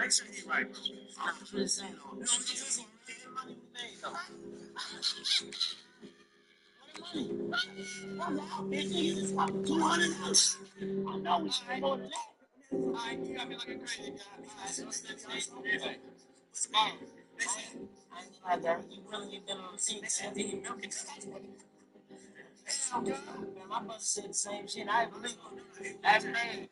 Make sure you get right, bro. I'm just saying, though. You know, just money today, though. I'm out, bitch. Niggas is fucking $200. I know we should have more than that. Alright, you got me looking crazy, guys. Smart. I ain't gonna lie, you really get them on the seat. Man, my brother said the same shit. I believe him. That's me.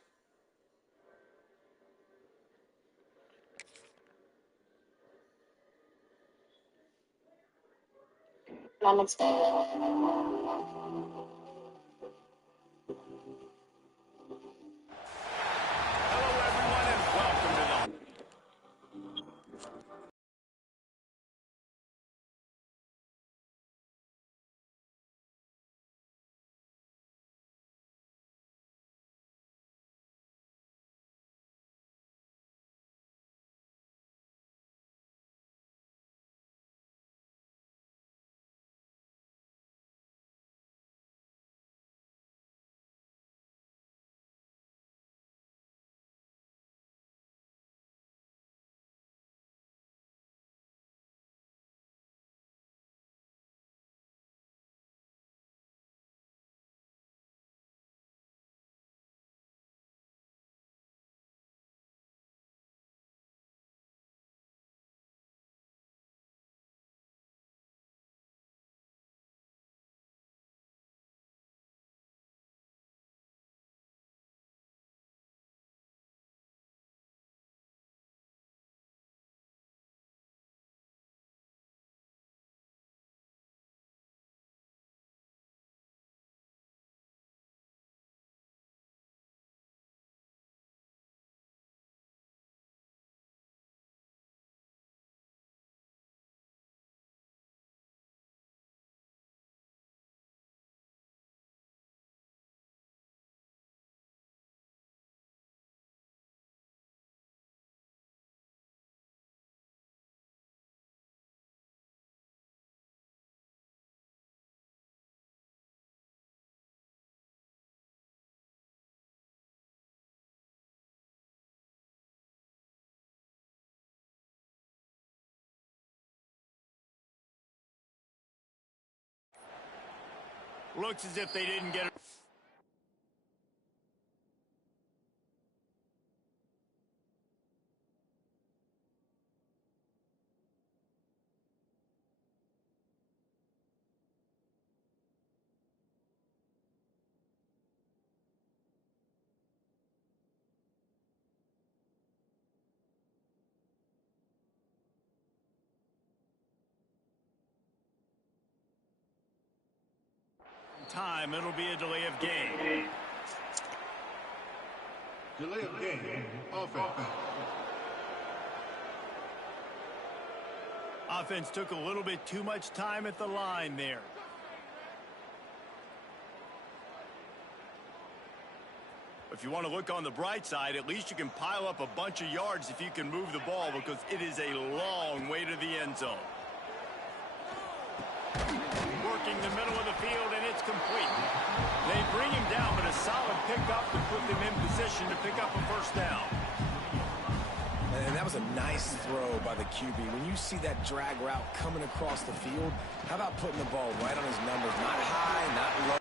Looks as if they didn't get it. Time, it'll be a delay of game. Delay of game. Offense. Offense took a little bit too much time at the line there. If you want to look on the bright side, at least you can pile up a bunch of yards if you can move the ball, because it is a long way to the end zone. Working the middle of the field, and it's complete. They bring him down, but a solid pickup to put them in position to pick up a first down. And that was a nice throw by the QB. When you see that drag route coming across the field, how about putting the ball right on his numbers? Not high, not low.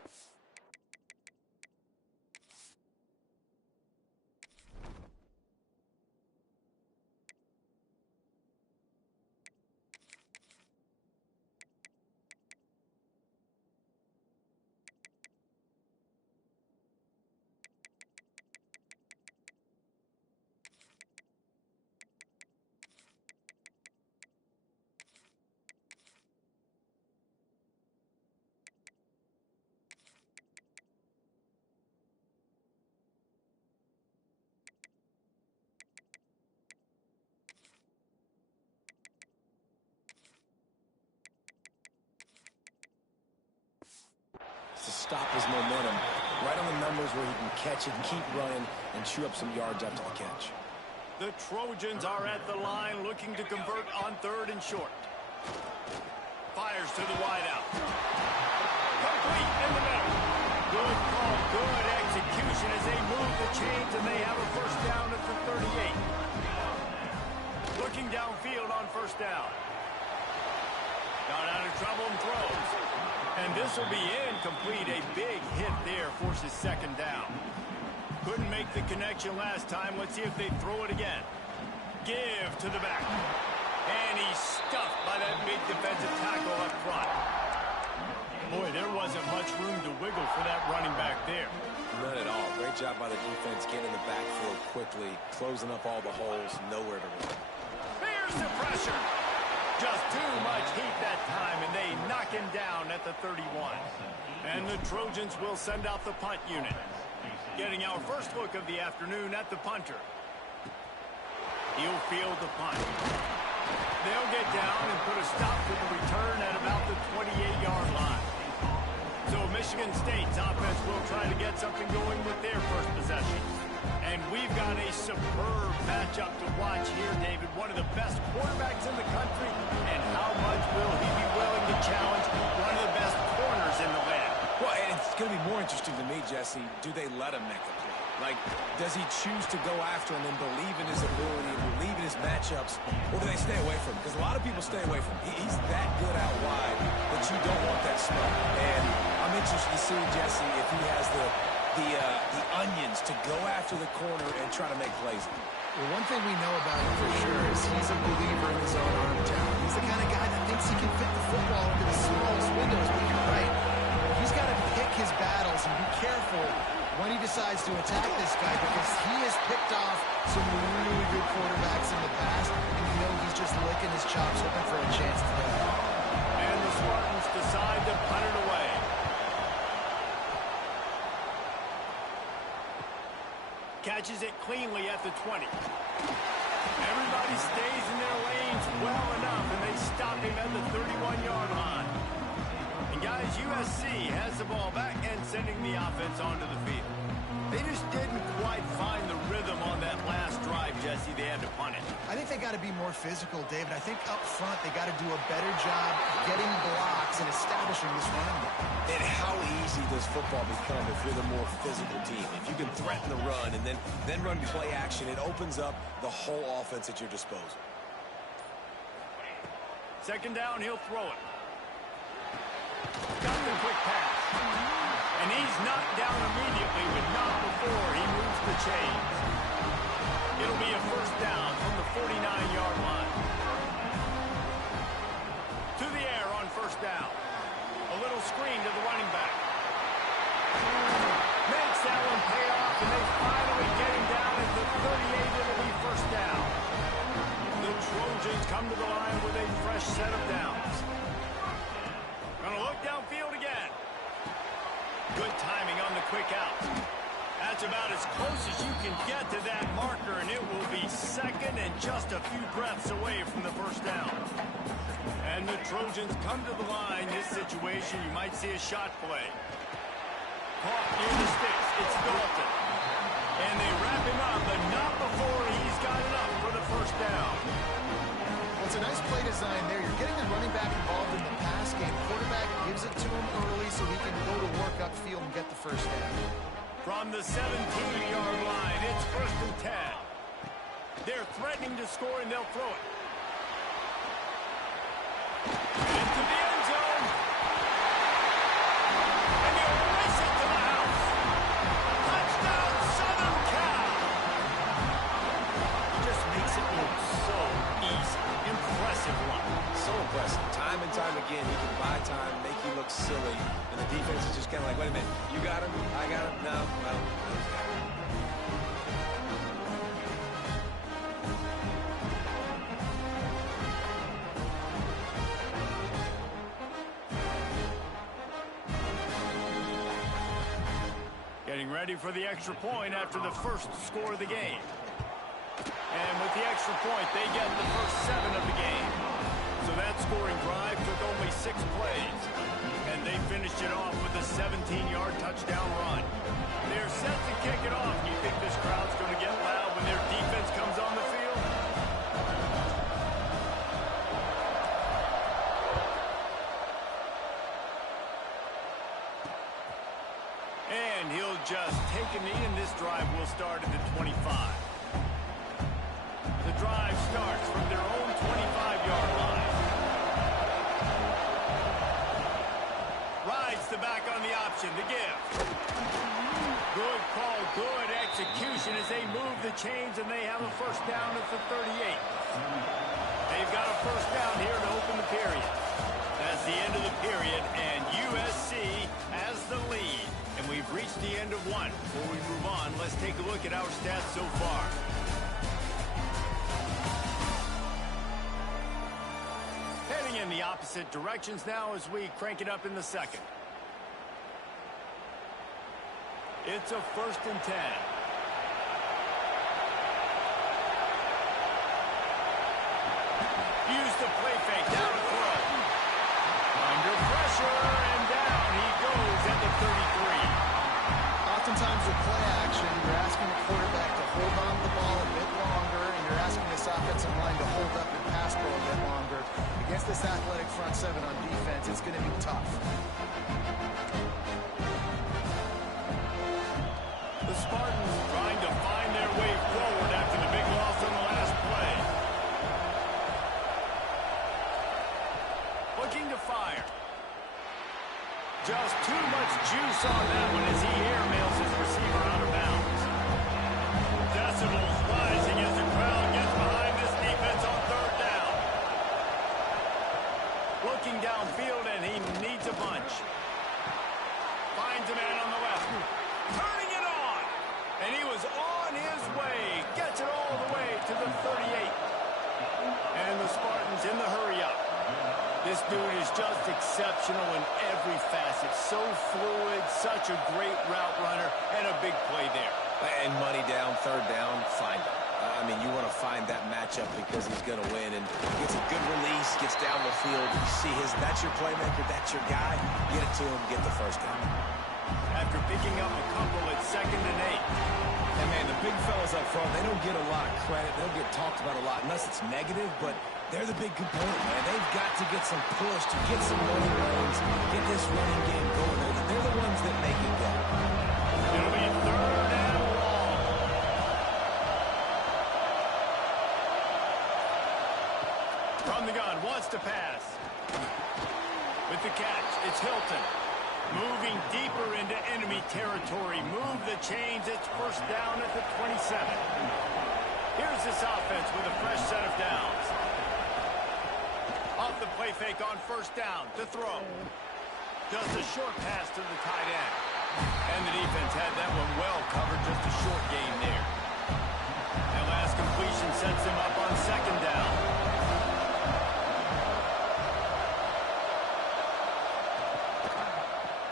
To stop his momentum right on the numbers where he can catch it, keep running, and chew up some yards after the catch. The Trojans are at the line looking to convert on 3rd and short. Fires to the wideout. Complete in the middle. Good call, good execution as they move the chains, and they have a first down at the 38. Looking downfield on first down. Got out of trouble and throws. And this will be incomplete. A big hit there forces second down. Couldn't make the connection last time. Let's see if they throw it again. Give to the back. And he's stuffed by that big defensive tackle up front. Boy, there wasn't much room to wiggle for that running back there. None at all. Great job by the defense getting in the backfield quickly, closing up all the holes, nowhere to run. Here's the pressure. Just too much heat that time, and they knock him down at the 31. And the Trojans will send out the punt unit. Getting our first look of the afternoon at the punter. He'll field the punt. They'll get down and put a stop to the return at about the 28-yard line. So Michigan State's offense will try to get something going with their first possession. And we've got a superb matchup to watch here, David. One of the best quarterbacks in the country. And how much will he be willing to challenge one of the best corners in the land? Well, and it's going to be more interesting to me, Jesse. Do they let him make a play? Like, does he choose to go after him and believe in his ability and believe in his matchups? Or do they stay away from him? Because a lot of people stay away from him. He's that good out wide that you don't want that smoke. And I'm interested to see, Jesse, if he has the onions to go after the corner and try to make plays. Well, one thing we know about him for sure is he's a believer in his own arm talent. He's the kind of guy that thinks he can fit the football into the smallest windows, but you're right. He's got to pick his battles and be careful when he decides to attack this guy, because he has picked off some really good quarterbacks in the past, and you know he's just licking his chops hoping for a chance today. And the Spartans decide to punt it away. Catches it cleanly at the 20. Everybody stays in their lanes well enough, and they stop him at the 31-yard line. And guys, USC has the ball back and sending the offense onto the field. They just didn't quite find the rhythm on that last drive, Jesse. They had to punt it. I think they got to be more physical, David. I think up front they got to do a better job getting blocks and establishing this running game. And how easy does football become if you're the more physical team? If you can threaten the run and then run play action, it opens up the whole offense at your disposal. Second down, he'll throw it. Got the quick pass. And he's knocked down immediately, but not before he moves the chains. It'll be a first down from the 49-yard line. To the air on first down. A little screen to the running back. Makes that one pay off, and they finally get him down at the 38. It'll be first down. The Trojans come to the line with a fresh set of downs. Gonna look downfield again. Good timing on the quick out. That's about as close as you can get to that marker, and it will be second and just a few breaths away from the first down. And the Trojans come to the line. This situation, you might see a shot play. Caught near the sticks. It's Dalton. And they wrap him up, but not before he's got enough for the first down. Well, it's a nice play design there. You're getting the running back involved in the pass game. Quarterback gives it to him early so he can go to work upfield and get the first down. From the 17-yard line, it's first and 10. They're threatening to score, and they'll throw it. Into the end zone. And he'll race it to the house. Touchdown, Southern Cal. He just makes it look so easy. Impressive run. So impressive. Time and time again, he can buy time, make you look silly, and the defense is just kind of like, wait a minute, you got him, I got him, no. Getting ready for the extra point after the first score of the game. And with the extra point, they get the first 7 of the game. So that scoring drive took only 6 plays. And they finished it off with a 17-yard touchdown run. They're set to kick it off. Do you think this crowd's going to get loud when their defense comes on the field? And he'll just take a knee, and this drive will start at the 25. The drive starts from their formation as they move the chains, and they have a first down at the 38. They've got a first down here to open the period. That's the end of the period, and USC has the lead. And we've reached the end of one. Before we move on, let's take a look at our stats so far. Heading in the opposite directions now as we crank it up in the second. It's a 1st and 10. Use the play fake down to throw. Under pressure and down he goes at the 33. Oftentimes with play action, you're asking the quarterback to hold on to the ball a bit longer, and you're asking this offensive line to hold up and pass pro a bit longer. Against this athletic front seven on defense, it's going to be tough. The Spartans trying to find their way forward after the big loss on the last play. Looking to fire. Just too much juice on that one as he airmails his receiver out of bounds. Decibels rising as the crowd gets behind this defense on 3rd down. Looking downfield, and he needs a bunch. Finds a man on the left. Turning it on. And he was on his way. Gets it all the way to the 38. And the Spartans in the hurry-up. This dude is just exceptional in every facet. So fluid, such a great route runner, and a big play there. And money down, 3rd down, find him. I mean, you want to find that matchup because he's going to win. And gets a good release, gets down the field. You see that's your playmaker, that's your guy. Get it to him, get the first down. After picking up a couple at 2nd and 8. And, man, the big fellas up front, they don't get a lot of credit. They don't get talked about a lot unless it's negative, but they're the big component, man. They've got to get some push, to get some running lanes, get this running game going. They're the ones that make it go. It'll be 3rd and long. From the gun, wants to pass. With the catch, it's Hilton. Moving deeper into enemy territory. Move the chains. It's first down at the 27. Here's this offense with a fresh set of downs. Off the play fake on first down to throw. Just a short pass to the tight end. And the defense had that one well covered. Just a short gain there. That last completion sets him up on 2nd down.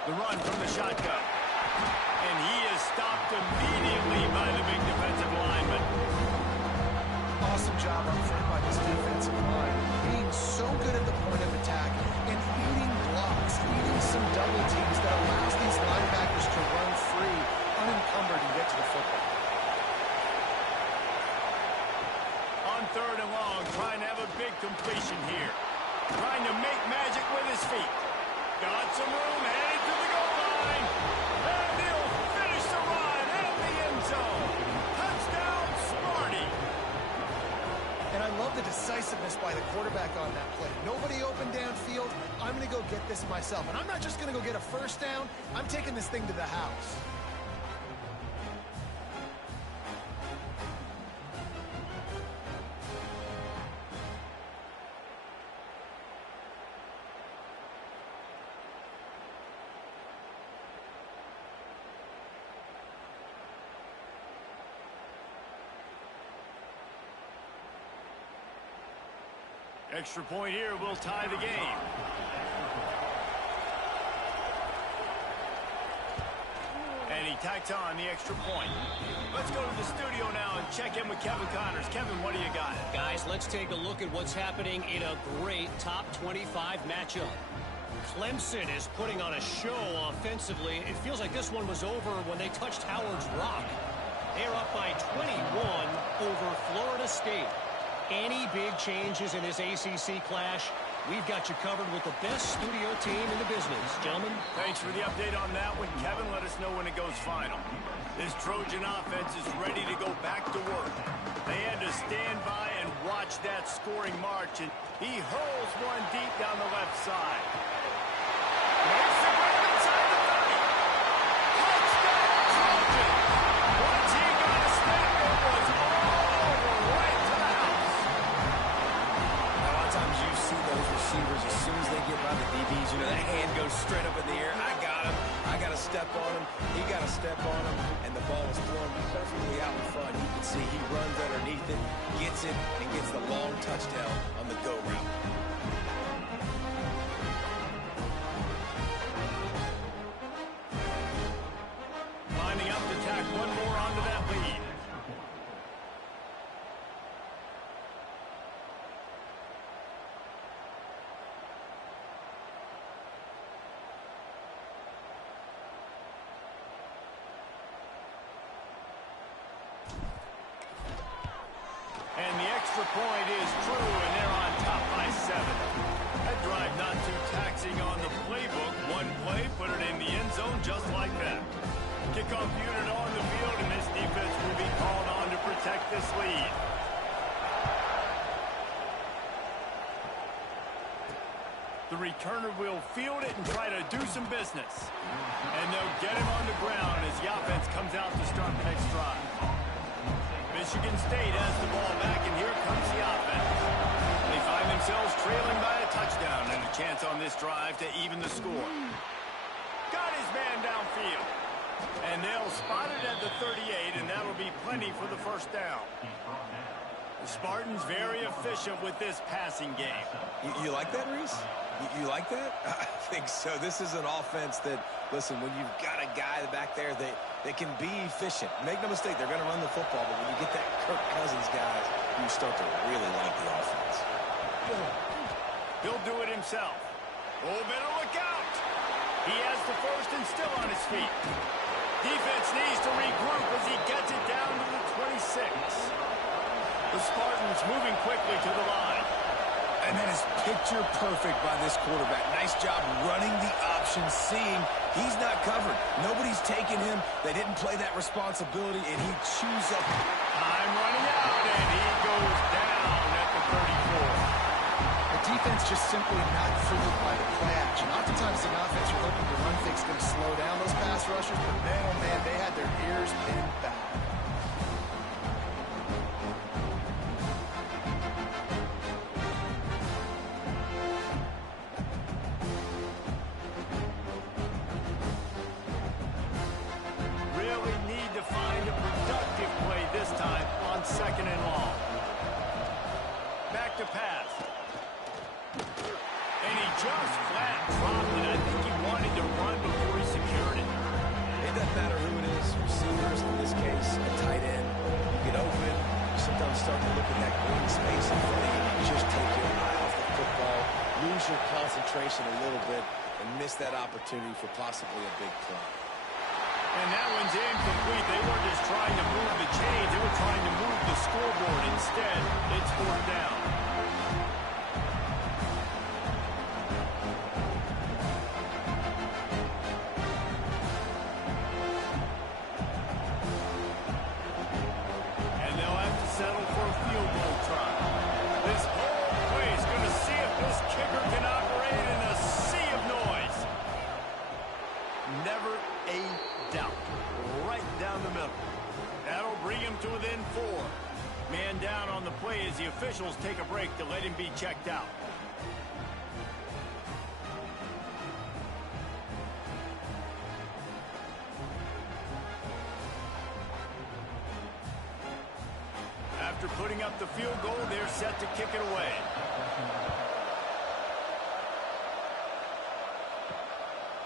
The run from the shotgun. And he is stopped immediately by the big defensive lineman. Awesome job up front by this defensive line. Being so good at the point of attack and eating blocks, eating some double teams that allows these linebackers to run free, unencumbered, and get to the football. On 3rd and long, trying to have a big completion here. Trying to make magic with his feet. Got some room, headed to the goal line. And he'll finish the run in the end zone. Touchdown, Sparty. And I love the decisiveness by the quarterback on that play. Nobody open downfield. I'm going to go get this myself. And I'm not just going to go get a first down. I'm taking this thing to the house. Extra point here will tie the game. And he tacks on the extra point. Let's go to the studio now and check in with Kevin Connors. Kevin, what do you got? Guys, let's take a look at what's happening in a great top 25 matchup. Clemson is putting on a show offensively. It feels like this one was over when they touched Howard's Rock. They're up by 21 over Florida State. Any big changes in this ACC clash, we've got you covered with the best studio team in the business. Gentlemen. Thanks for the update on that one, Kevin. Let us know when it goes final. This Trojan offense is ready to go back to work. They had to stand by and watch that scoring march, and he hurls one deep down the left side. Makes the grab inside the 30. Touchdown, Trojan! What's he got to stay receivers, as soon as they get by the DBs, you know, that hand goes straight up in the air. I got him. I got to step on him. He got to step on him. And the ball is thrown perfectly out in front. You can see he runs underneath it, gets it, and gets the long touchdown on the go route. Lining up to tack one more onto that lead. And the extra point is true, and they're on top by 7. That drive not too taxing on the playbook. One play, put it in the end zone just like that. Kickoff unit on the field, and this defense will be called on to protect this lead. The returner will field it and try to do some business. And they'll get him on the ground as the offense comes out to start the next drive. Michigan State has the ball back, and here comes the offense. They find themselves trailing by a touchdown and a chance on this drive to even the score. Got his man downfield. And they'll spot it at the 38, and that'll be plenty for the first down. The Spartans very efficient with this passing game. You like that, Reese? You like that? I think so. This is an offense that, listen, when you've got a guy back there, they can be efficient. Make no mistake, they're going to run the football, but when you get that Kirk Cousins guys, you start to really like the offense. He'll do it himself. Oh, better look out. He has the first and still on his feet. Defense needs to regroup as he gets it down to the 26. The Spartans moving quickly to the line. And that is picture perfect by this quarterback. Nice job running the option, seeing he's not covered. Nobody's taking him. They didn't play that responsibility, and he chews up. Time running out, and he goes down at the 34. The defense just simply not fooled by the play action. Oftentimes the offense, you're hoping the run fake's going to slow down those pass rushers, but man, oh man, they had their ears pinned back. Really need to find a productive play this time on 2nd and long. Back to pass. And he just flat dropped it. I think he wanted to run before he secured it. It doesn't matter who it is, receivers, in this case, a tight end. You get open, you sometimes start to look at that green space in front of you, and just take your eye off the football, lose your concentration a little bit, and miss that opportunity for possibly a big play. And that one's incomplete. They weren't just trying to move the chains. They were trying to move the scoreboard. Instead, it's 4th down. And they'll have to settle for a field goal try. This whole play is going to see if this kicker can operate in a sea of noise. Never a doubt. Right down the middle. That'll bring him to within 4. Man down on the play as the officials take a break to let him be checked out. After putting up the field goal, they're set to kick it away.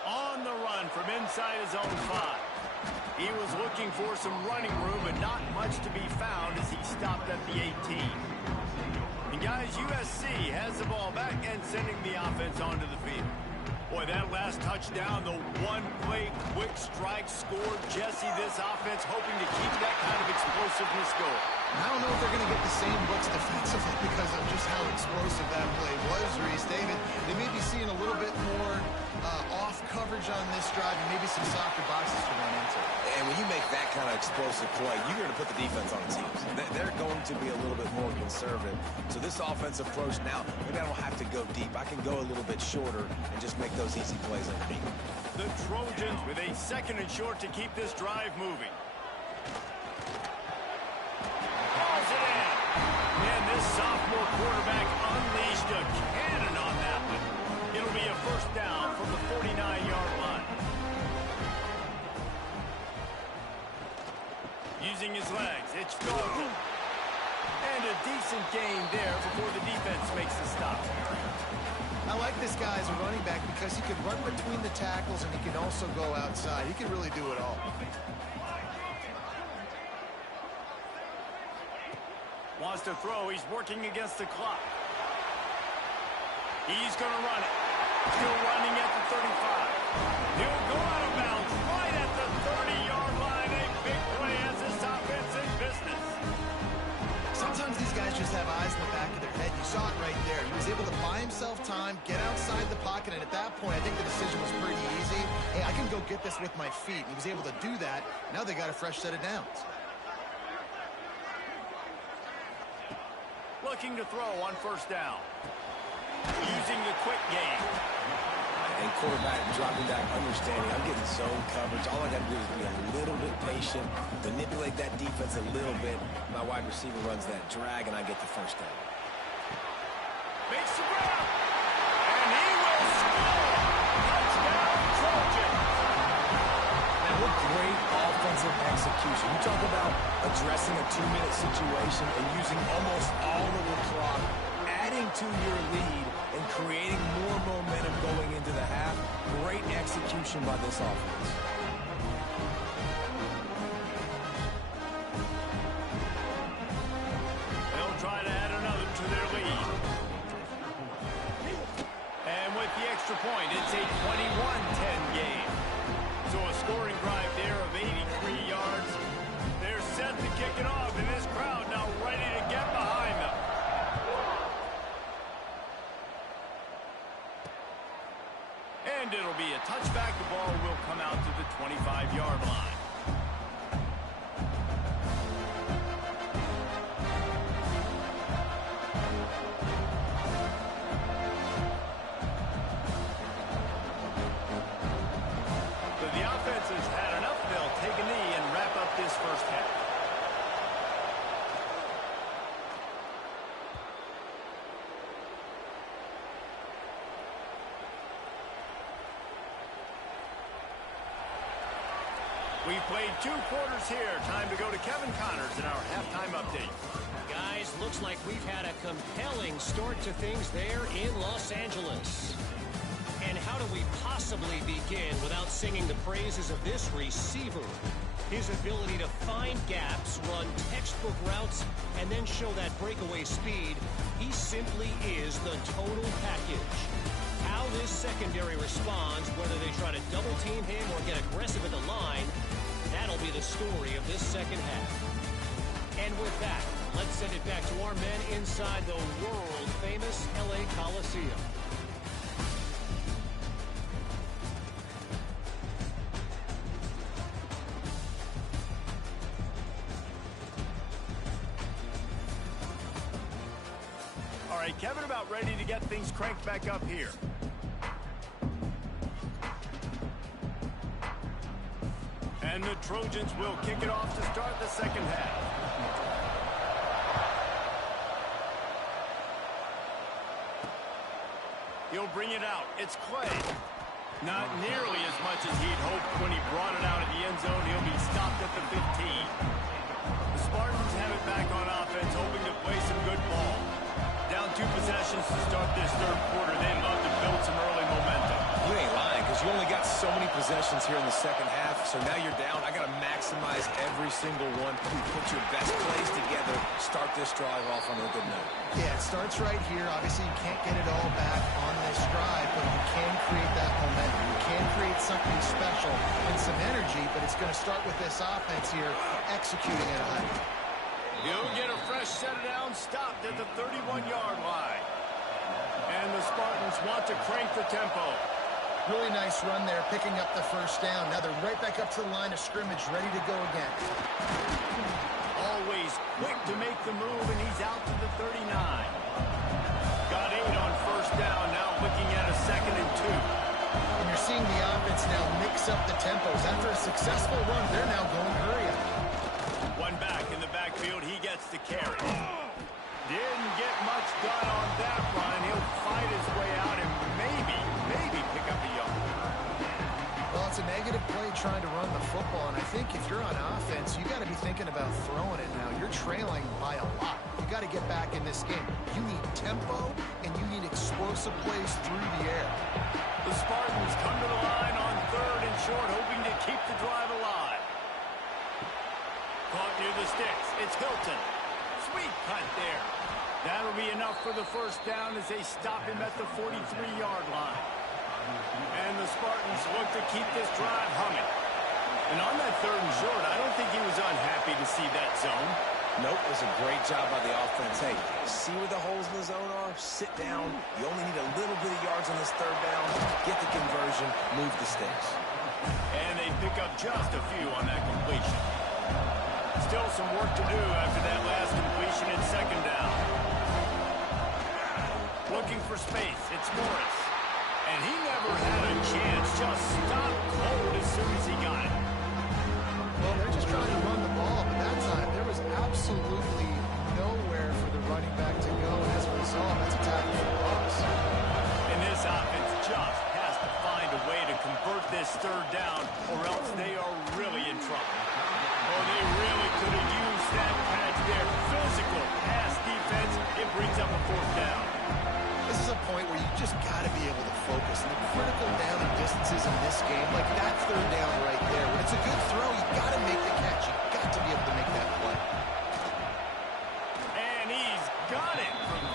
On the run from inside his own 5. He was looking for some running room, and not much to be found as he stopped at the 18. And guys, USC has the ball back and sending the offense onto the field. Boy, that last touchdown, the one-play quick strike scored. Jesse, this offense hoping to keep that kind of explosiveness going. I don't know if they're going to get the same looks defensively because of just how explosive that play was, Reese. David, they may be seeing a little bit more off coverage on this drive and maybe some softer boxes to run into. And when you make that kind of explosive play, you're going to put the defense on its heels. They're going to be a little bit more conservative. So this offensive approach now, maybe I don't have to go deep. I can go a little bit shorter and just make those easy plays underneath. The Trojans with a 2nd and short to keep this drive moving. Calls it in. Man, this sophomore quarterback unleashed a cannon on that first down from the 49-yard line. Using his legs, it's Golden. And a decent gain there before the defense makes the stop. I like this guy as a running back because he can run between the tackles and he can also go outside. He can really do it all. Wants to throw. He's working against the clock. He's going to run it. Still running at the 35. He'll go out of bounds right at the 30-yard line. A big play as this offense in business. Sometimes these guys just have eyes in the back of their head. You saw it right there. He was able to buy himself time, get outside the pocket, and at that point, I think the decision was pretty easy. Hey, I can go get this with my feet. And he was able to do that. Now they got a fresh set of downs. Looking to throw on first down. Using the quick game. And quarterback dropping back, understanding I'm getting zone coverage. All I got to do is be a little bit patient, manipulate that defense a little bit. My wide receiver runs that drag, and I get the first down. Makes the grab. And he will score. Touchdown, Trojans. Now, what great offensive execution. You talk about addressing a 2-minute situation and using almost all of the clock, adding to your lead and creating more momentum going into the half. Great execution by this offense. They'll try to add another to their lead. And with the extra point, it's a 21-10 game. So a scoring drive there of 83 yards. They're set to kick it off, and this crowd now ready to get behind them. And it'll be a touchback. The ball will come out to the 25-yard line. So the offense has had enough. They'll take a knee and wrap up this first half. We've played 2 quarters here. Time to go to Kevin Connors in our halftime update. Guys, looks like we've had a compelling start to things there in Los Angeles. And how do we possibly begin without singing the praises of this receiver? His ability to find gaps, run textbook routes, and then show that breakaway speed. He simply is the total package. How this secondary responds, whether they try to double team him or get aggressive at the line, that'll be the story of this second half. And with that, let's send it back to our men inside the world-famous LA Coliseum. All right, Kevin, about ready to get things cranked back up here. And the Trojans will kick it off to start the second half. He'll bring it out. It's Clay. Not nearly as much as he'd hoped when he brought it out of the end zone. He'll be stopped at the 15. The Spartans have it back on offense, hoping to play some good ball. Down 2 possessions to start this third quarter. They'd love to build some early momentum. You ain't lying, because you only got so many possessions here in the second half, so now you're down. I got to maximize every single one. Put your best plays together. Start this drive off on a good note. Yeah, it starts right here. Obviously, you can't get it all back on this drive, but you can create that momentum. You can create something special and some energy, but it's going to start with this offense here executing at a high. He'll get a fresh set of downs, stopped at the 31-yard line. And the Spartans want to crank the tempo. Really nice run there, picking up the first down. Now they're right back up to the line of scrimmage, ready to go again. Always quick to make the move, and he's out to the 39. Got 8 on first down, now looking at a 2nd and 2. And you're seeing the offense now mix up the tempos. After a successful run, they're now going hurry up. One back in the backfield, he gets the carry. Didn't get much done on that run. He'll fight his way out and maybe trying to run the football, and I think if you're on offense, you got to be thinking about throwing it now. You're trailing by a lot. You got to get back in this game. You need tempo, and you need explosive plays through the air. The Spartans come to the line on 3rd and short, hoping to keep the drive alive. Caught near the sticks. It's Hilton. Sweet cut there. That'll be enough for the first down as they stop him at the 43-yard line. And the Spartans look to keep this drive humming. And on that 3rd and short, I don't think he was unhappy to see that zone. Nope, it was a great job by the offense. Hey, see where the holes in the zone are? Sit down. You only need a little bit of yards on this 3rd down. Get the conversion. Move the sticks. And they pick up just a few on that completion. Still some work to do after that last completion in 2nd down. Looking for space. It's Morris. And he never had a chance. Just stopped cold as soon as he got it. Well, they're just trying to run the ball, but that time there was absolutely nowhere for the running back to go, and as a result, that's a tackle for loss. And this offense just has to find a way to convert this 3rd down, or else they are really in trouble. Oh, they really could have used that catch there. Physical pass defense. It brings up a 4th down. This is a point where you just got to be able to focus. And the critical down and distances in this game, like that 3rd down right there, when it's a good throw, you got to make the catch. You got to be able to make that play. And he's got it from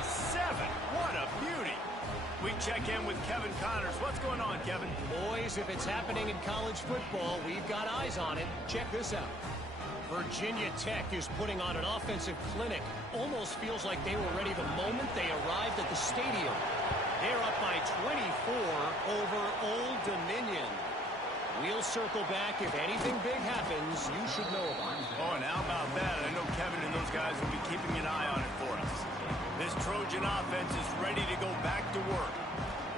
57. What a beauty. We check in with Kevin Connors. What's going on, Kevin? Boys, if it's happening in college football, we've got eyes on it. Check this out. Virginia Tech is putting on an offensive clinic. Almost feels like they were ready the moment they arrived at the stadium. They're up by 24 over Old Dominion. We'll circle back. If anything big happens, you should know about it. Oh, and how about that? I know Kevin and those guys will be keeping an eye on it for us. This Trojan offense is ready to go back to work.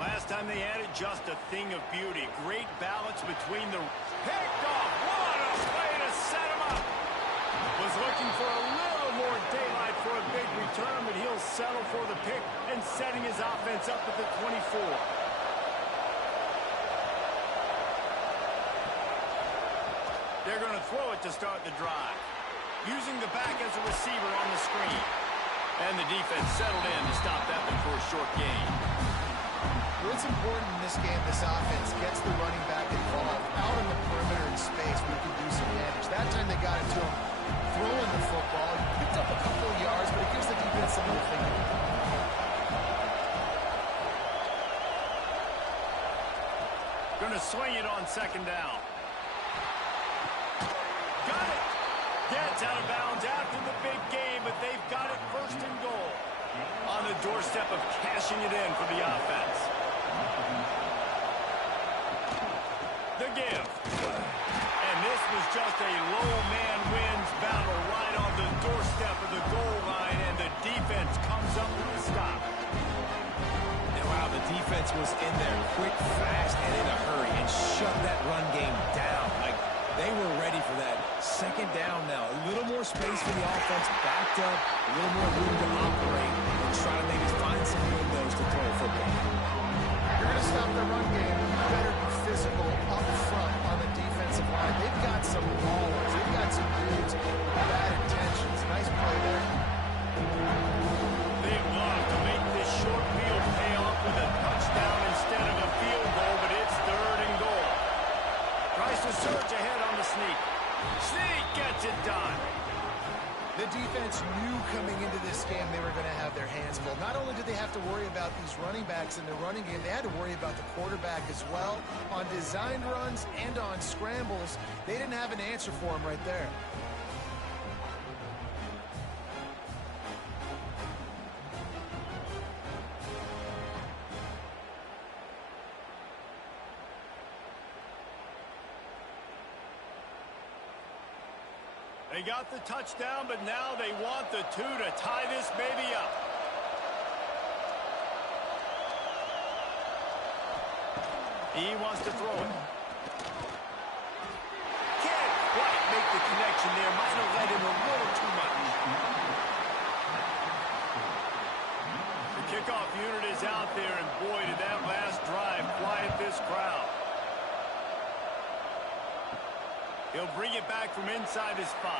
Last time they had it, just a thing of beauty. Great balance between the... Picked off! What a way to set him up! Was looking for a little more daylight for a big return, but he'll settle for the pick and setting his offense up at the 24. They're going to throw it to start the drive. Using the back as a receiver on the screen. And the defense settled in to stop that one for a short gain. Well, it's important in this game, this offense gets the running back involved out in the perimeter in space where he can do some damage. That time they got it to him throwing the football. He picked up a couple of yards, but it gives the defense something to think about. Going to swing it on 2nd down. Got it. Gets out of bounds after the big game, but they've got it 1st and goal. On the doorstep of cashing it in for the offense. The give. And this was just a low man wins battle right on the doorstep of the goal line, and the defense comes up with a stop. And wow, the defense was in there quick, fast, and in a hurry, and shut that run game down. Like, they were ready for that. 2nd down now. A little more space for the offense, backed up, a little more room to operate, and try to maybe find some windows to throw a football. You're going to stop the run game. You better be physical up front on the defensive line. They've got some ballers. They've got some dudes with bad intentions. Nice play there. They'd love to make this short field pay off with a touchdown instead of a field goal, but it's 3rd and goal. Tries to surge ahead on the sneak. Sneak gets it done. The defense knew coming into this game they were going to have their hands full. Not only did they have to worry about these running backs in the running game, they had to worry about the quarterback as well. On designed runs and on scrambles, they didn't have an answer for him right there. They got the touchdown, but now they want the 2 to tie this baby up. He wants to throw it. Can't quite make the connection there. Might have led him a little too much. The kickoff unit is out there, and boy, did that last drive quiet this crowd. He'll bring it back from inside his 5.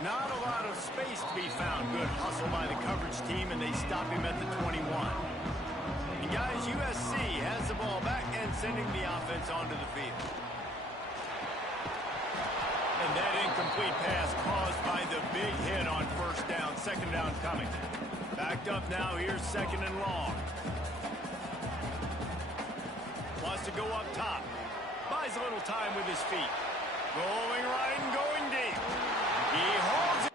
Not a lot of space to be found. Good hustle by the coverage team, and they stop him at the 21. And guys, USC has the ball back and sending the offense onto the field. And that incomplete pass caused by the big hit on first down. Second down coming. Backed up now. Here's second and long. Wants to go up top. Buys a little time with his feet. Going right and going deep. He holds it.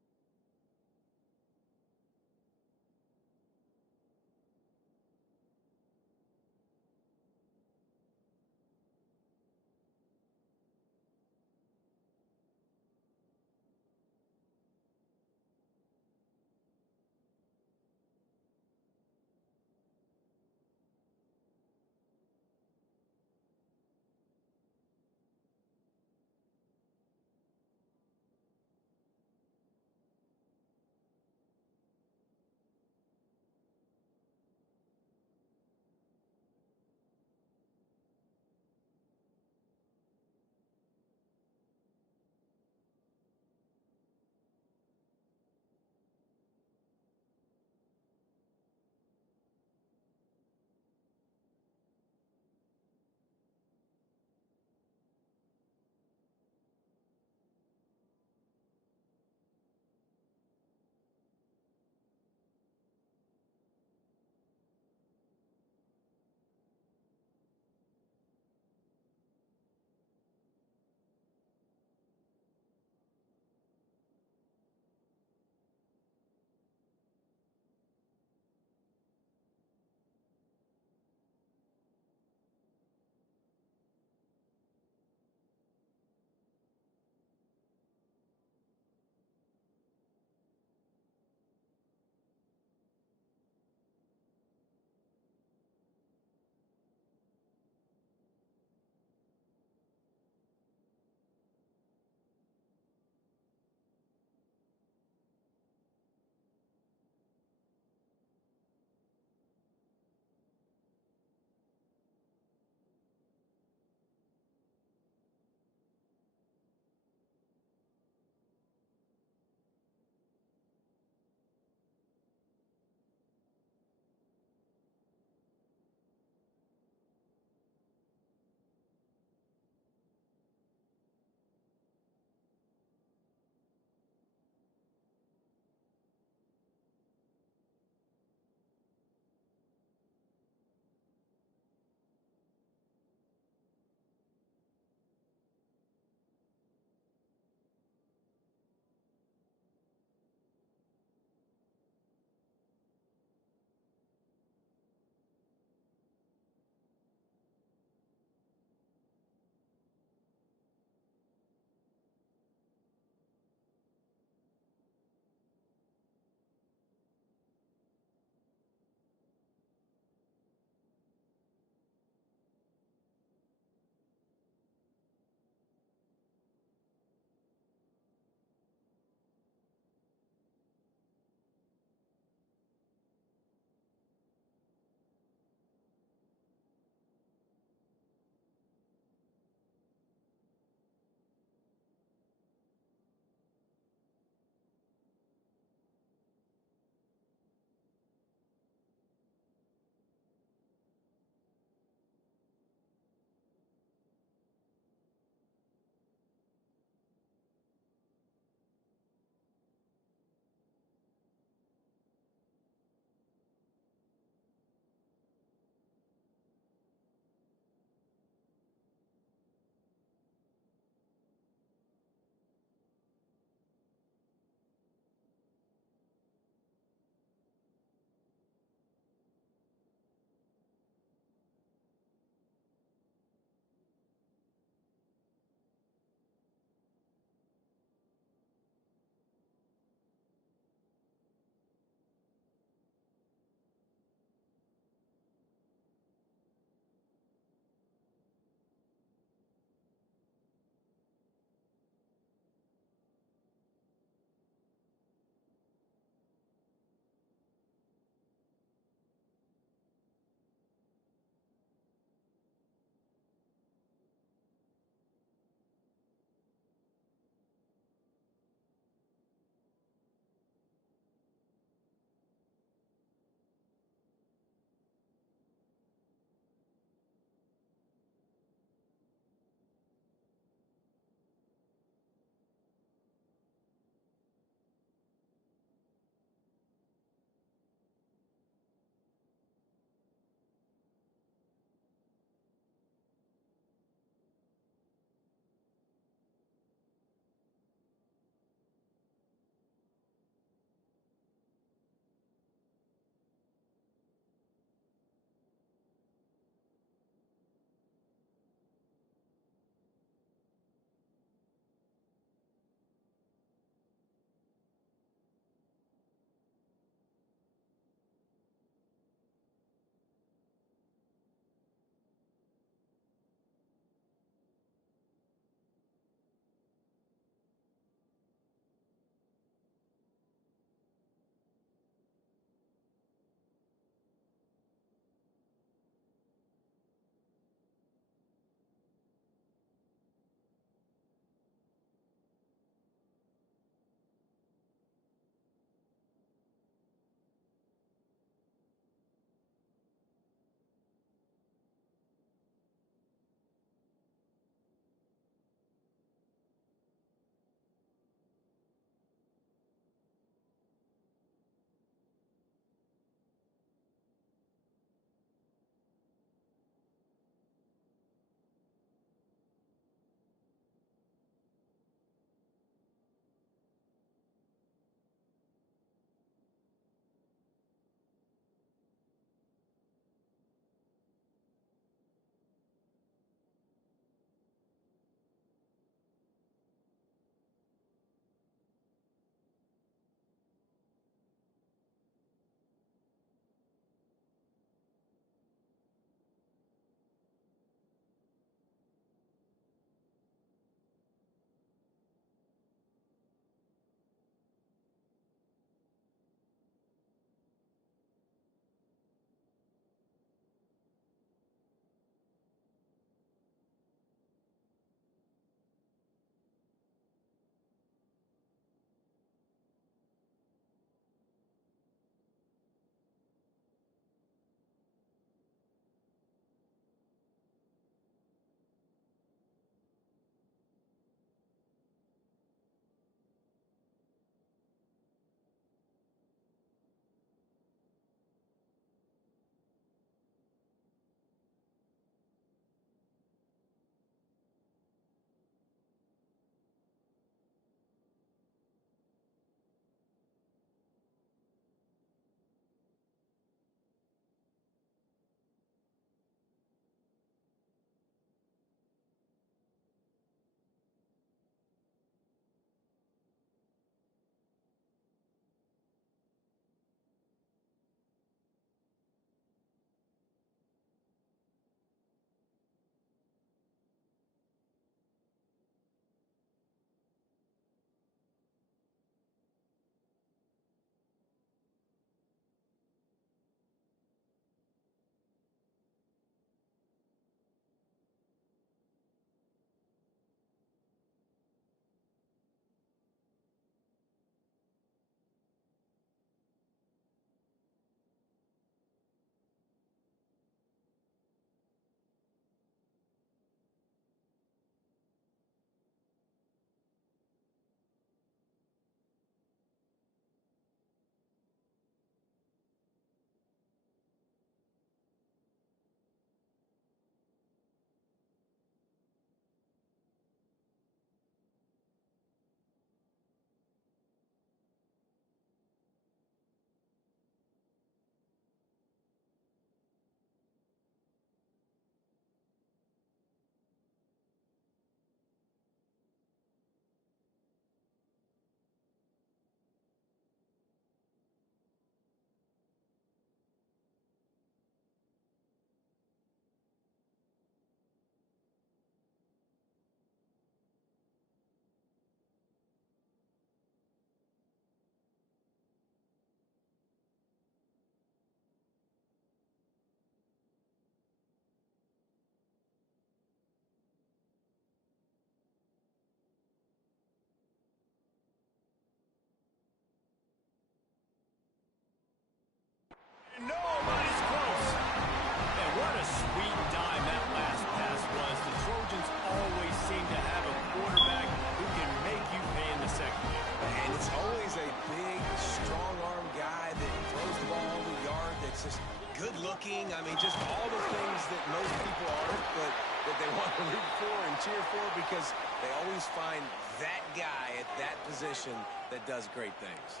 good-looking. I mean, just all the things that most people aren't, but that they want to root for and cheer for because they always find that guy at that position that does great things.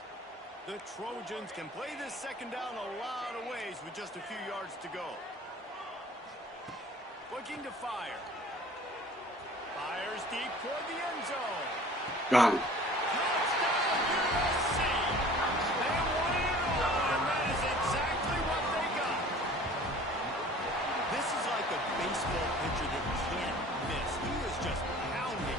The Trojans can play this second down a lot of ways with just a few yards to go. Looking to fire. Fires deep toward the end zone. Got it. Touchdown USC! They won it all, and that is exactly what they got. This is like a baseball pitcher that can't miss. He is just pounding the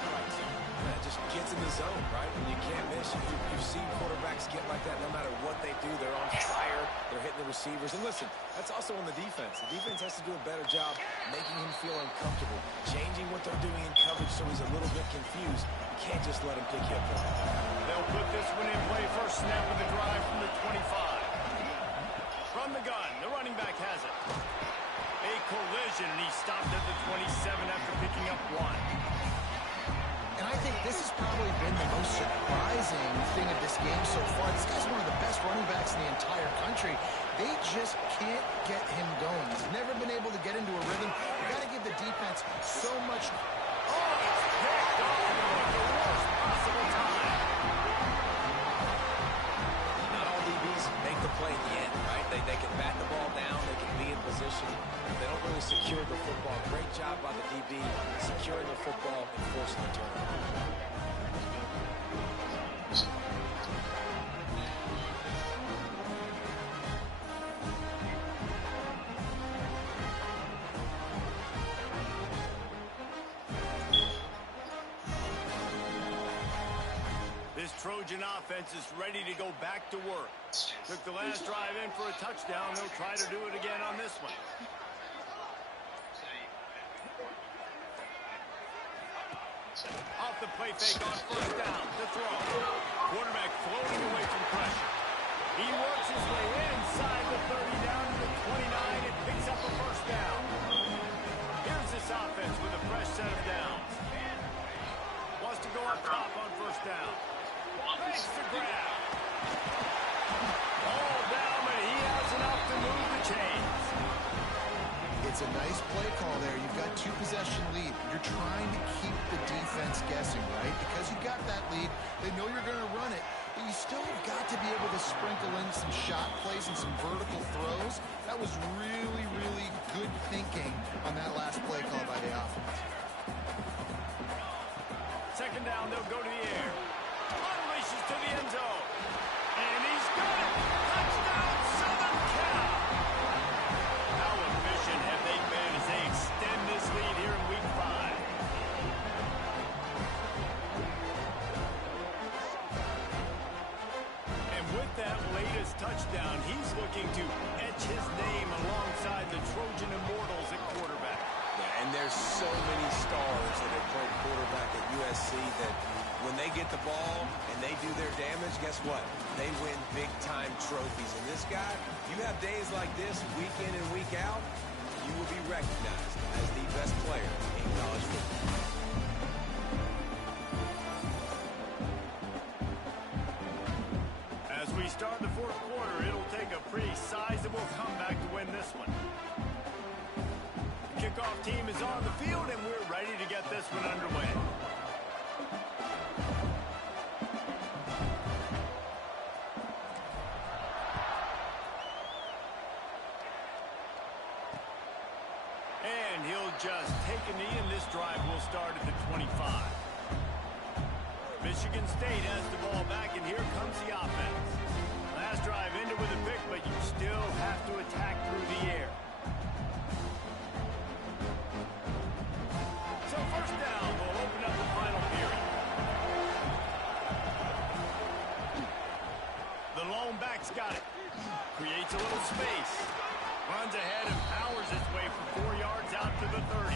strike zone. Yeah, it just gets in the zone, right? When you can't miss, you've seen quarterbacks get like that no matter what they do. They're on fire. They're hitting the receivers. And listen, that's also on the defense. The defense has to do a better job making him feel uncomfortable, changing what they're doing in coverage so he's a little bit confused. You can't just let him pick you up there. They'll put this one in play. First snap of the drive from the 25. From the gun, the running back has it. A collision, and he stopped at the 27 after picking up one. And I think this has probably been the most surprising thing of this game so far. This guy's one of the best running backs in the entire country. They just can't get him going. He's never been able to get into a rhythm. You got to give the defense so much. Oh, it's picked off at the worst possible time. Not all DBs make the play at the end, right? They can bat the ball down. They can be in position. They don't really secure the football. Great job by the DB securing the football and forcing the turnover. This Trojan offense is ready to go back to work. Took the last drive in for a touchdown. They'll try to do it again on this one. Off the play fake on first down. The throw. Quarterback floating away from pressure. He works his way inside the 30 down to the 29 and picks up a first down. Here's this offense with a fresh set of downs. Wants to go up top on first down. Makes the grab. All down, but he has enough to move the chains. It's a nice play call there. You've got two-possession lead. You're trying to keep the defense guessing, right? Because you've got that lead. They know you're going to run it, but you still have got to be able to sprinkle in some shot plays and some vertical throws. That was really, really good thinking on that last play call by the offense. Second down, they'll go to the air. Unleashes to the end zone. And he's got it. Touchdown, Southern Cal. How efficient have they been as they extend this lead here in Week 5? And with that latest touchdown, he's looking to etch his name alongside the Trojan Immortals at quarterback. Yeah, and there's so many stars that have played quarterback at USC that when they get the ball and they do their damage, guess what? They win big-time trophies. And this guy, you have days like this, week in and week out, you will be recognized as the best player in college football. As we start the fourth quarter, it'll take a pretty sizable comeback to win this one. The kickoff team is on the field, and we're ready to get this one underway. And he'll just take a knee, and this drive will start at the 25. Michigan State has the ball back, and here comes the offense. Last drive ended with a pick, but you still have to attack through the air. So first down will open up the final period. The lone back's got it. Creates a little space. Runs ahead and powers his way for 4 yards out to the 30.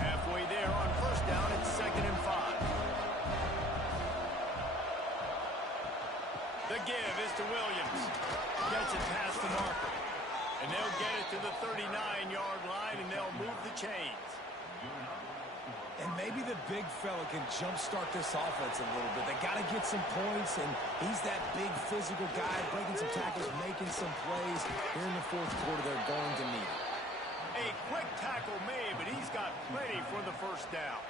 Halfway there on first down, it's 2nd and 5. The give is to Williams. Gets it past the marker. And they'll get it to the 39-yard line, and they'll move the chains. And maybe the big fella can jumpstart this offense a little bit. They got to get some points, and he's that big physical guy, breaking some tackles, making some plays. Here in the fourth quarter, they're going to need it. A quick tackle made, but he's got plenty for the first down.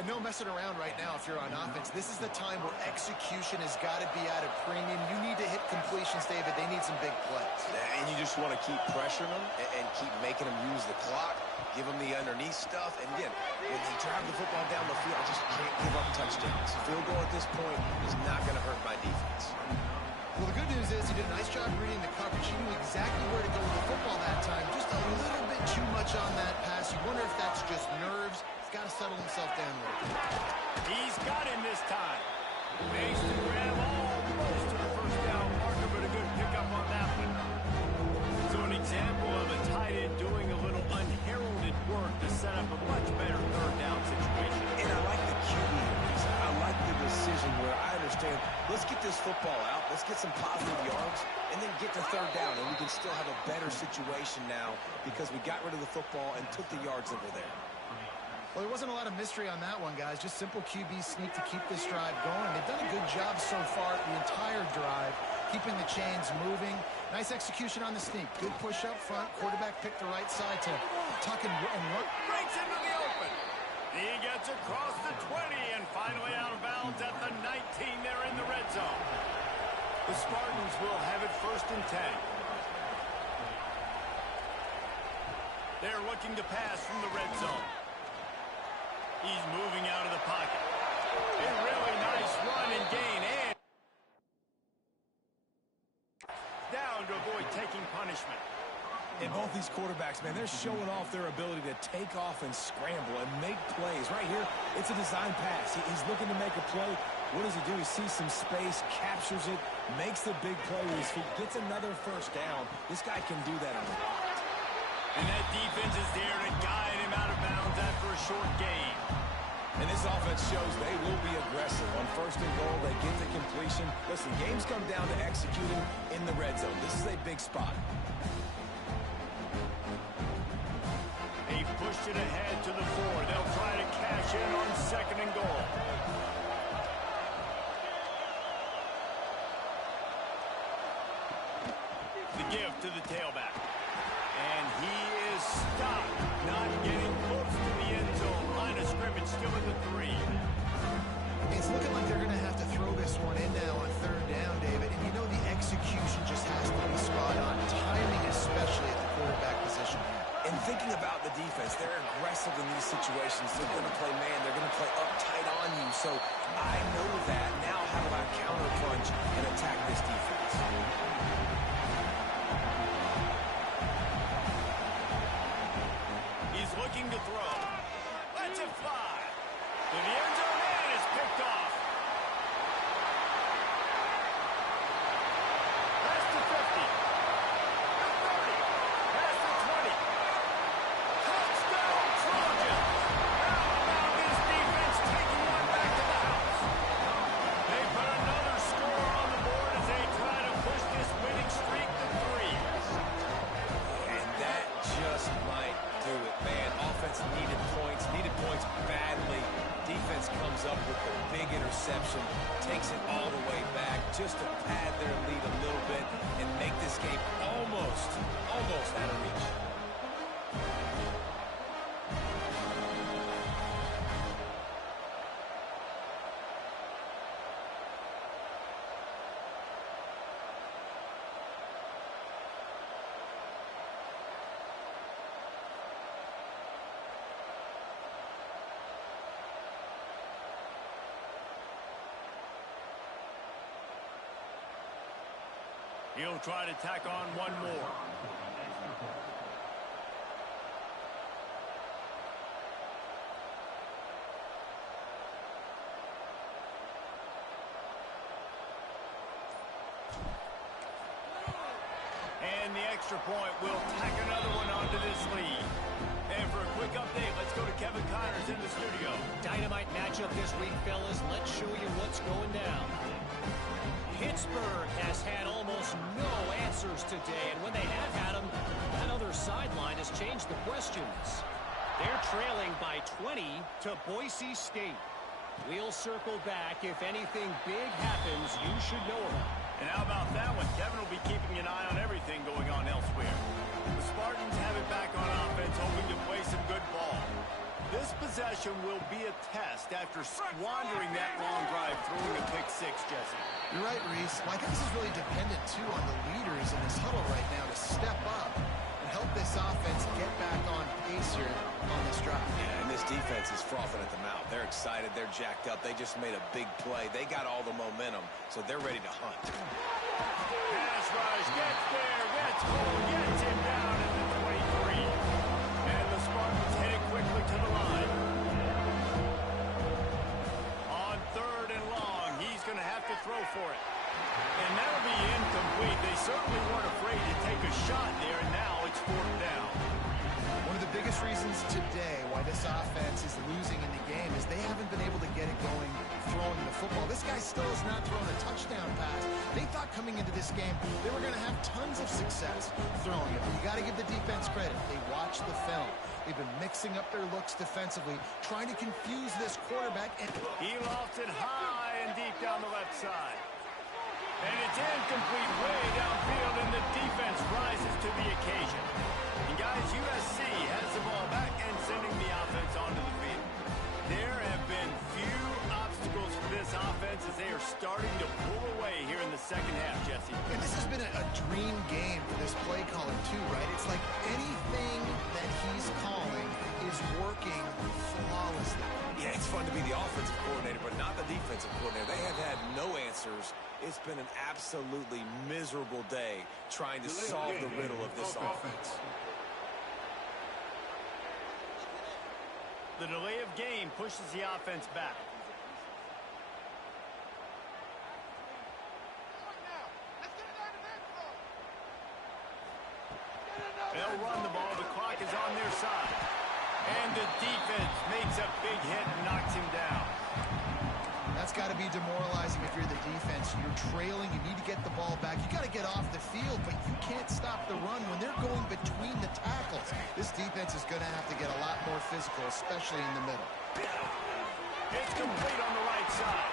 And no messing around right now if you're on offense. This is the time where execution has got to be at a premium. You need to hit completions, David. They need some big plays. And you just want to keep pressuring them and keep making them use the clock, give them the underneath stuff. And again, when they drive the football down the field, I just can't give up touchdowns. Field goal at this point is not going to hurt my defense. Well, the good news is he did a nice job reading the coverage. He knew exactly where to go with the football that time. Just a little bit too much on that pass. You wonder if that's just nerves. He's got to settle himself down a little bit. He's got him this time. Makes the grab almost to the first down marker, but a good pickup on that one. So an example of a tight end doing a little unheralded work to set up a much better third down situation. And I like the QB. I like the decision where I understand, let's get this football out, let's get some positive yards, and then get to third down, and we can still have a better situation now because we got rid of the football and took the yards that were there. Well, there wasn't a lot of mystery on that one, guys. Just simple QB sneak to keep this drive going. They've done a good job so far the entire drive, keeping the chains moving. Nice execution on the sneak. Good push up front. Quarterback picked the right side to tuck and run. Breaks into the open. He gets across the 20 and finally out of bounds at the 19. They're in the red zone. The Spartans will have it 1st and 10. They're looking to pass from the red zone. He's moving out of the pocket. A really nice run and gain, and down to avoid taking punishment. And both these quarterbacks, man, they're showing off their ability to take off and scramble and make plays. Right here, it's a design pass. He's looking to make a play. What does he do? He sees some space, captures it, makes the big play with his feet, gets another first down. This guy can do that on the lot. And that defense is there to guide him out of bounds after a short gain. And this offense shows they will be aggressive. On 1st and goal, they get the completion. Listen, games come down to executing in the red zone. This is a big spot. He pushed it ahead to the 4. They'll try to cash in on 2nd and goal. The give to the tailback. And he is stopped, not getting close to the end zone. Line of scrimmage still in the 3. It's looking like they're going to have to throw this one in now on 3rd down, David. And you know the execution just has to be spot on. Timing especially at the quarterback position here. And thinking about the defense, they're aggressive in these situations. They're going to play man. They're going to play up tight on you. So I know that. Now how do I counterpunch and attack this defense? He's looking to throw. Lets it fly. To the end zone, and it's picked off. Past the 50. The 30. Past the 20. Touchdown, Trojans. How about this defense taking one back to the house? They put another score on the board as they try to push this winning streak to 3. And that just might do it, man. Offense needed points badly. Defense comes up with the big interception, takes it all the way back just to pad their lead a little bit and make this game almost out of reach. He'll try to tack on one more. And the extra point will tack another one onto this lead. And for a quick update, let's go to Kevin Connors in the studio. Dynamite matchup this week, fellas. Let's show you what's going down. Pittsburgh has had almost no answers today, and when they have had them, that other sideline has changed the questions. They're trailing by 20 to Boise State. We'll circle back. If anything big happens, you should know about it. And how about that one? Kevin will be keeping an eye on everything going on elsewhere. The Spartans have it back on offense, hoping to play some good ball. This possession will be a test after squandering that long drive, throwing a pick six, Jesse. You're right, Reese. Well, I think this is really dependent, too, on the leaders in this huddle right now to step up and help this offense get back on pace here on this drive. Yeah, and this defense is frothing at the mouth. They're excited. They're jacked up. They just made a big play. They got all the momentum, so they're ready to hunt. Pass rush, gets there, gets home, gets him down at the 23. And the Spartans head it quickly to the line. On 3rd and long, he's going to have to throw for it. And that'll be incomplete. They certainly weren't afraid to take a shot there, and now it's 4th down. One of the biggest reasons today why this offense is losing in the game is they haven't been able to get it going throwing the football. This guy still has not thrown a touchdown pass. They thought coming into this game they were going to have tons of success throwing it. But you got to give the defense credit. They watched the film. They've been mixing up their looks defensively, trying to confuse this quarterback. And He lofts it high and deep down the left side. And it's incomplete way downfield, and the defense rises to the occasion. And guys, USC has the ball back and sending the offense onto the field. There have been few obstacles for this offense as they are starting to pull away here in the second half, Jesse. And this has been a dream game for this play caller too, right? It's like anything that he's calling is working flawlessly. Yeah, it's fun to be the offensive coordinator, but not the defensive coordinator. They have had no answers. It's been an absolutely miserable day trying to solve the riddle of this offense. The delay of game pushes the offense back. They'll run the ball. The clock is on their side. And the defense makes a big hit and knocks him down. That's got to be demoralizing if you're the defense. You're trailing. You need to get the ball back. You got to get off the field, but you can't stop the run when they're going between the tackles. This defense is going to have to get a lot more physical, especially in the middle. It's complete on the right side.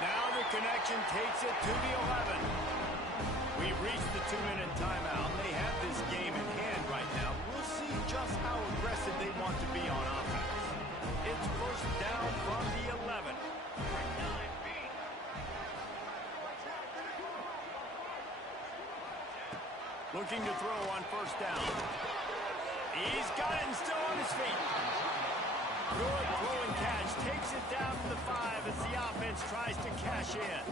Now the connection takes it to the 11. We've reached the 2-minute timeout. They have this game in hand right now. We'll see just how aggressive they want to be on offense. It's 1st down from the 11. Looking to throw on 1st down. He's got it and still on his feet. Good throw and catch. Takes it down to the 5 as the offense tries to cash in.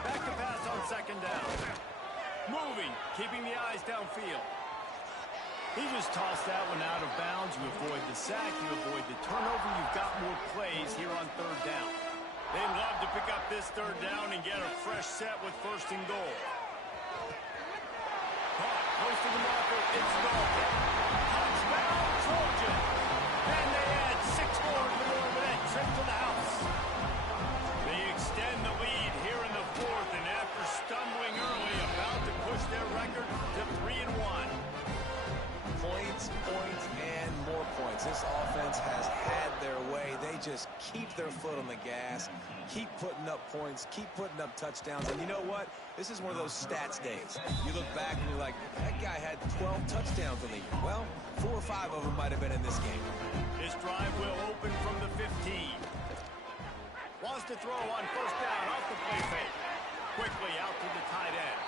Back to pass on 2nd down. Moving, keeping the eyes downfield. He just tossed that one out of bounds. You avoid the sack, you avoid the turnover. You've got more plays here on 3rd down. They'd love to pick up this 3rd down and get a fresh set with 1st and goal. Caught, close to the marker, it's gone. Touchdown, Trojan. And they add 6 more to the door with that trip to the house. They extend the lead here in the 4th, and after stumbling early, about to push their record to 3-1. Points, points, and more points. This offense has had their way. They just keep their foot on the gas, keep putting up points, keep putting up touchdowns. And you know what? This is one of those stats days. You look back and you're like, that guy had 12 touchdowns on the year. Well, 4 or 5 of them might have been in this game. This drive will open from the 15. Wants to throw on 1st down off the play fake. Quickly out to the tight end.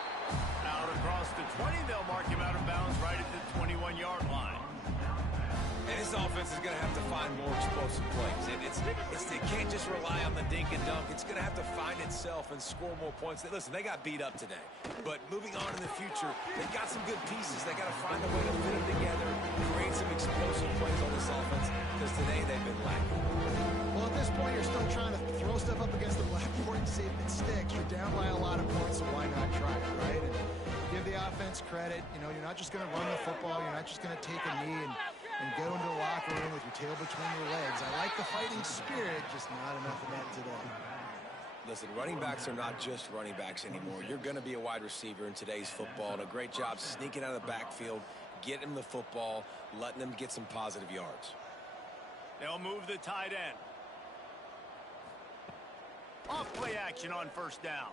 Out across the 20, they'll mark him out of bounds right at the 21-yard line. And this offense is going to have to find more explosive plays. And it can't just rely on the dink and dunk. It's going to have to find itself and score more points. Listen, they got beat up today. But moving on in the future, they've got some good pieces. They got to find a way to fit them together, create some explosive plays on this offense, because today they've been lacking. Well, at this point, you're still trying to throw stuff up against the blackboard and see if it sticks. You're down by a lot of points, so why not try it, right? And give the offense credit. You know, you're not just going to run the football. You're not just going to take a knee and go into the locker room with your tail between your legs. I like the fighting spirit, just not enough of that today. Listen, running backs are not just running backs anymore. You're going to be a wide receiver in today's football, and a great job sneaking out of the backfield, getting him the football, letting him get some positive yards. They'll move the tight end. Off play action on first down.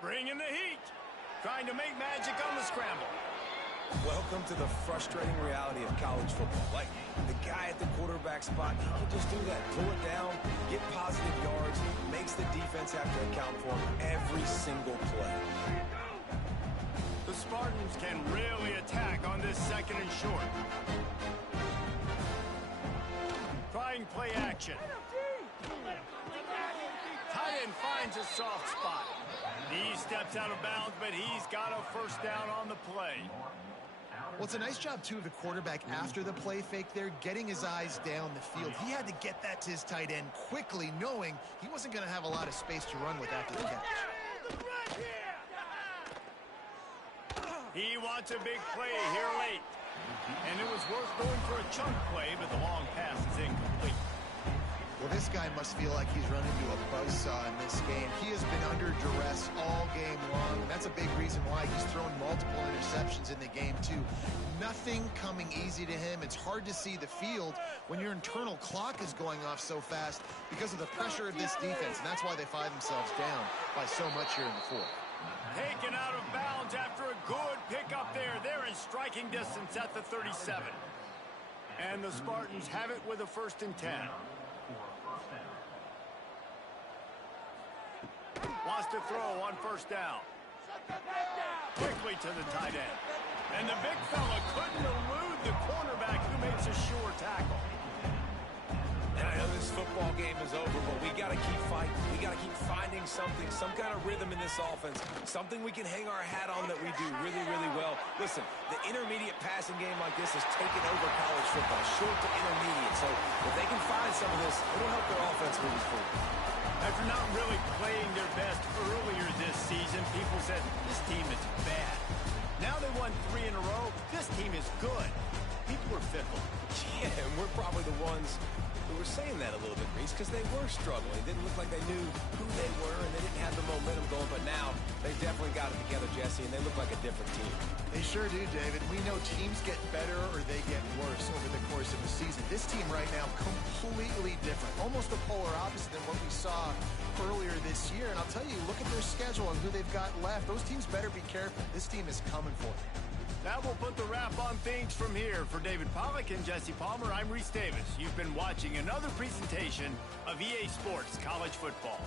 Bringing the heat. Trying to make magic on the scramble. Welcome to the frustrating reality of college football. Like, the guy at the quarterback spot, he can just do that. Pull it down, get positive yards, makes the defense have to account for him every single play. The Spartans can really attack on this second and short. Trying play action. Tight end finds a soft spot. He steps out of bounds, but he's got a first down on the play. Well, it's a nice job, too, of the quarterback after the play fake there, getting his eyes down the field. He had to get that to his tight end quickly, knowing he wasn't going to have a lot of space to run with after the catch. He wants a big play here late. And it was worth going for a chunk play, but the long pass is incomplete. Well, this guy must feel like he's run into a buzzsaw in this game. He has been under duress all game long, and that's a big reason why he's thrown multiple interceptions in the game, too. Nothing coming easy to him. It's hard to see the field when your internal clock is going off so fast because of the pressure of this defense, and that's why they find themselves down by so much here in the fourth. Taken out of bounds after a good pickup there. They're in striking distance at the 37. And the Spartans have it with a 1st and 10. Wants to throw on first down. Quickly to the tight end. And the big fella couldn't elude the cornerback who makes a sure tackle. And I know this football game is over, but we got to keep fighting. We got to keep finding something, some kind of rhythm in this offense, something we can hang our hat on that we do really, really well. Listen, the intermediate passing game like this has taken over college football, short to intermediate. So if they can find some of this, it'll help their offense moving forward. After not really playing their best earlier this season, people said, this team is bad. Now they won 3 in a row. This team is good. People are fickle. Yeah, and we're probably the ones who were saying that a little bit, Reese, because they were struggling. It didn't look like they knew who they were, and they didn't have the momentum going. But now they definitely got it together, Jesse, and they look like a different team. They sure do, David. We know teams get better or they get worse over the course of the season. This team right now, completely different. Almost the polar opposite than what we saw earlier this year. And I'll tell you, look at their schedule and who they've got left. Those teams better be careful. This team is coming for them. That will put the wrap on things from here. For David Pollack and Jesse Palmer, I'm Reese Davis. You've been watching another presentation of EA Sports College Football.